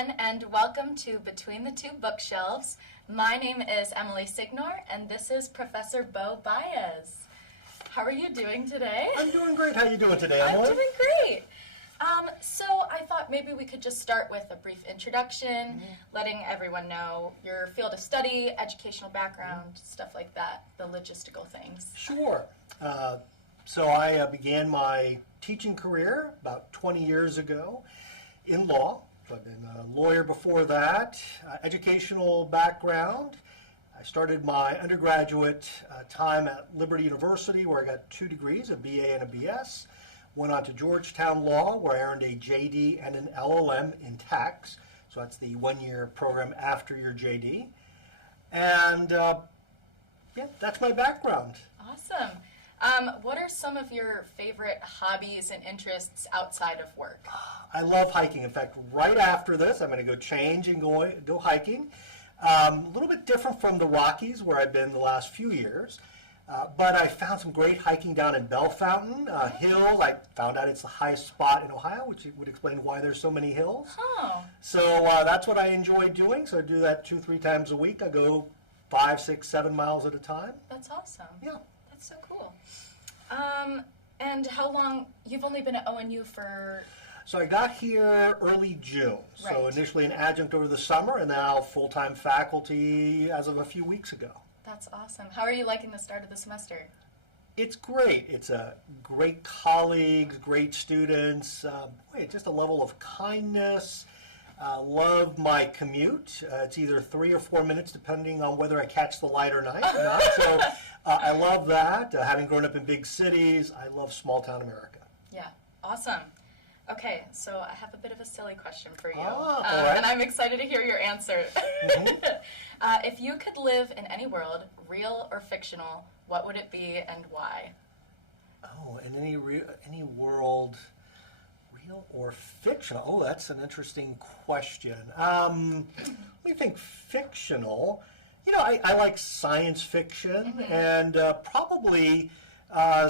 everyone, and welcome to Between the Two Bookshelves. My name is Emily Signor, and this is Professor Beau Baez. How are you doing today? I'm doing great. How are you doing today, Emily? I'm doing great. So I thought maybe we could just start with a brief introduction, letting everyone know your field of study, educational background, stuff like that, the logistical things. Sure. So I began my teaching career about 20 years ago in law. I've been a lawyer before that. Educational background. I started my undergraduate time at Liberty University, where I got 2 degrees, a BA and a BS. Went on to Georgetown Law, where I earned a JD and an LLM in tax. So that's the 1-year program after your JD. And yeah, that's my background. Awesome. What are some of your favorite hobbies and interests outside of work? I love hiking. In fact, right after this, I'm going to go change and go hiking. A little bit different from the Rockies, where I've been the last few years. But I found some great hiking down in Bell Fountain Hills. I found out it's the highest spot in Ohio, which would explain why there's so many hills. Oh. So that's what I enjoy doing. So I do that 2-3 times a week. I go 5, 6, 7 miles at a time. That's awesome. Yeah. That's so cool. And how long, you've only been at ONU for? So I got here early June. Right. So initially an adjunct over the summer, and now full-time faculty as of a few weeks ago. That's awesome. How are you liking the start of the semester? It's great. It's a great colleagues, great students, just a level of kindness. Love my commute. It's either 3 or 4 minutes, depending on whether I catch the light or not. So I love that. Having grown up in big cities, I love small town America. Yeah, awesome. Okay, so I have a bit of a silly question for you, all right. and I'm excited to hear your answer. If you could live in any world, real or fictional, what would it be and why? Oh, in any world, real or fictional? Oh, that's an interesting question. Let me think. Fictional. You know, I like science fiction, and probably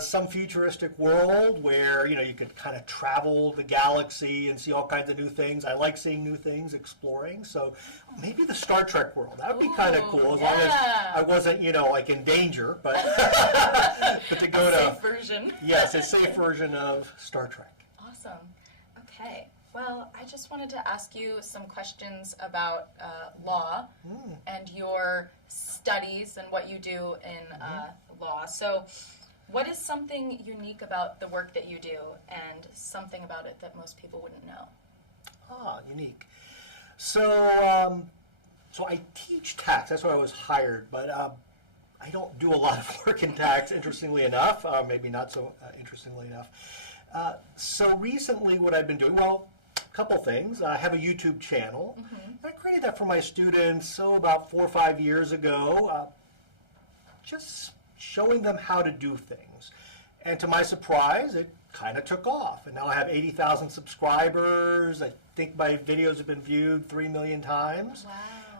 some futuristic world where, you know, you could kind of travel the galaxy and see all kinds of new things. I like seeing new things, exploring. So maybe the Star Trek world. That would be kind of cool, as long as I wasn't, you know, like in danger. But but to go a safe version. Yes, a safe version of Star Trek. Awesome. Okay. Well, I just wanted to ask you some questions about law and your studies and what you do in law. So what is something unique about the work that you do and something about it that most people wouldn't know? Unique. So I teach tax. That's why I was hired, but I don't do a lot of work in tax, interestingly enough, maybe not so interestingly enough. So recently what I've been doing, well, a couple things. I have a YouTube channel. I created that for my students, about 4 or 5 years ago, just showing them how to do things. And to my surprise, it kind of took off. And now I have 80,000 subscribers. I think my videos have been viewed 3 million times.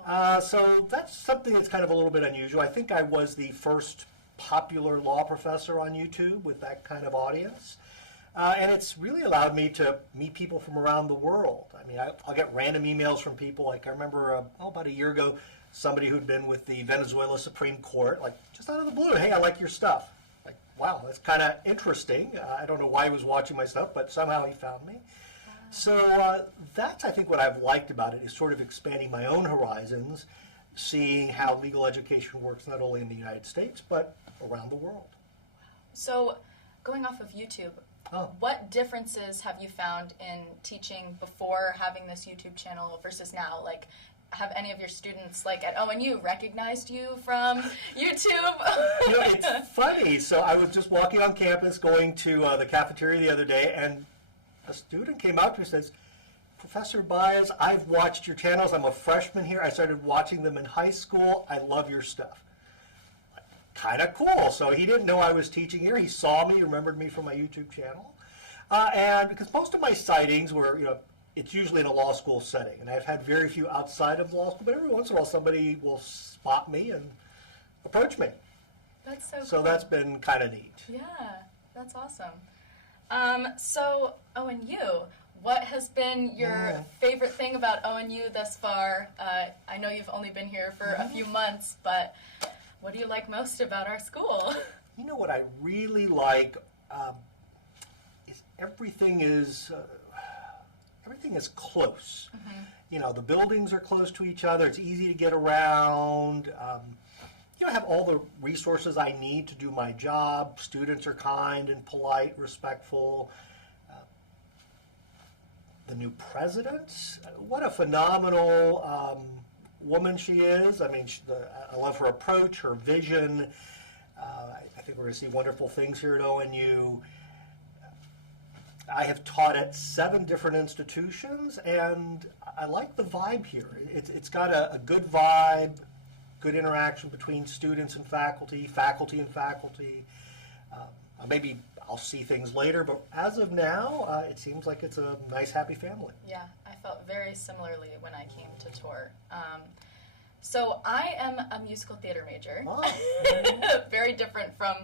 Wow. So that's something that's kind of a little bit unusual. I think I was the first popular law professor on YouTube with that kind of audience. And it's really allowed me to meet people from around the world. I mean, I'll get random emails from people. Like I remember about a year ago, somebody who'd been with the Venezuela Supreme Court, like just out of the blue, hey, I like your stuff. Like, wow, that's kind of interesting. I don't know why he was watching my stuff, but somehow he found me. Wow. So that's, I think, what I've liked about it, is sort of expanding my own horizons, seeing how legal education works not only in the United States, but around the world. So going off of YouTube, what differences have you found in teaching before having this YouTube channel versus now? Like, have any of your students, like at ONU, recognized you from YouTube? You know, it's funny. So I was just walking on campus, going to the cafeteria the other day, and a student came up to me and says, Professor Baez, I've watched your channels. I'm a freshman here. I started watching them in high school. I love your stuff. Kind of cool. So he didn't know I was teaching here. He saw me, remembered me from my YouTube channel. And because most of my sightings were, you know, it's usually in a law school setting. And I've had very few outside of law school, but every once in a while somebody will spot me and approach me. That's so cool. So that's been kind of neat. Yeah, that's awesome. So ONU, what has been your favorite thing about ONU thus far? I know you've only been here for a few months, but what do you like most about our school? You know what I really like is everything is close. You know, the buildings are close to each other. It's easy to get around. You know, I have all the resources I need to do my job. Students are kind and polite, respectful. The new president, what a phenomenal woman she is. I mean, I love her approach, her vision. I think we're going to see wonderful things here at ONU. I have taught at 7 different institutions, and I like the vibe here. It's got a good vibe, good interaction between students and faculty, faculty and faculty. Maybe I'll see things later, but as of now, it seems like it's a nice, happy family. Yeah, I felt very similarly when I came to tour. So I am a musical theater major, very different from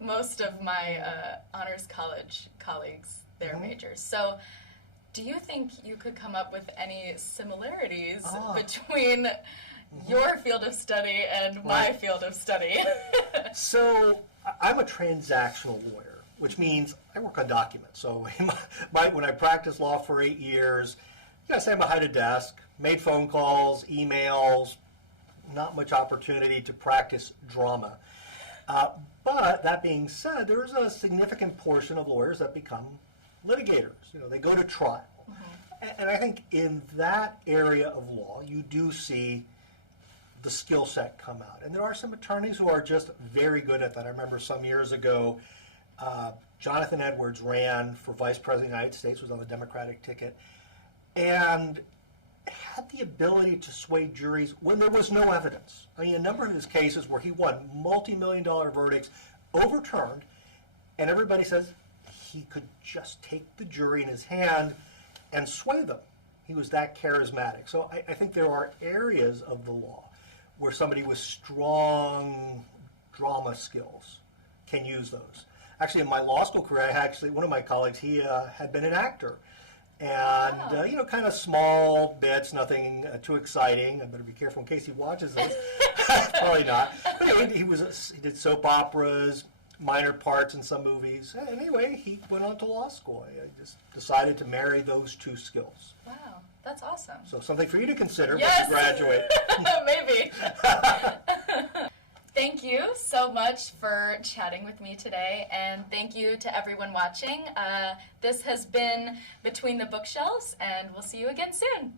most of my honors college colleagues, their majors. So do you think you could come up with any similarities between your field of study and my field of study? So I'm a transactional lawyer, which means I work on documents. So when I practiced law for 8 years, you know, I sat behind a desk, made phone calls, emails, not much opportunity to practice drama. But that being said, there's a significant portion of lawyers that become litigators. You know, they go to trial. And I think in that area of law, you do see the skill set come out. And there are some attorneys who are just very good at that. I remember some years ago, Jonathan Edwards ran for Vice President of the United States, was on the Democratic ticket, and had the ability to sway juries when there was no evidence. I mean, a number of his cases where he won multi-million-dollar verdicts overturned, and everybody says he could just take the jury in his hand and sway them. He was that charismatic. So I think there are areas of the law where somebody with strong drama skills can use those. Actually, in my law school career, one of my colleagues, he had been an actor. And, you know, kind of small bits, nothing too exciting. I better be careful in case he watches this. Probably not. But anyway, he did soap operas, minor parts in some movies. Anyway, he went on to law school. I just decided to marry those 2 skills. Wow, that's awesome. So something for you to consider yes. when you graduate. Maybe. Thank you so much for chatting with me today, and thank you to everyone watching. This has been Between the Bookshelves, and we'll see you again soon.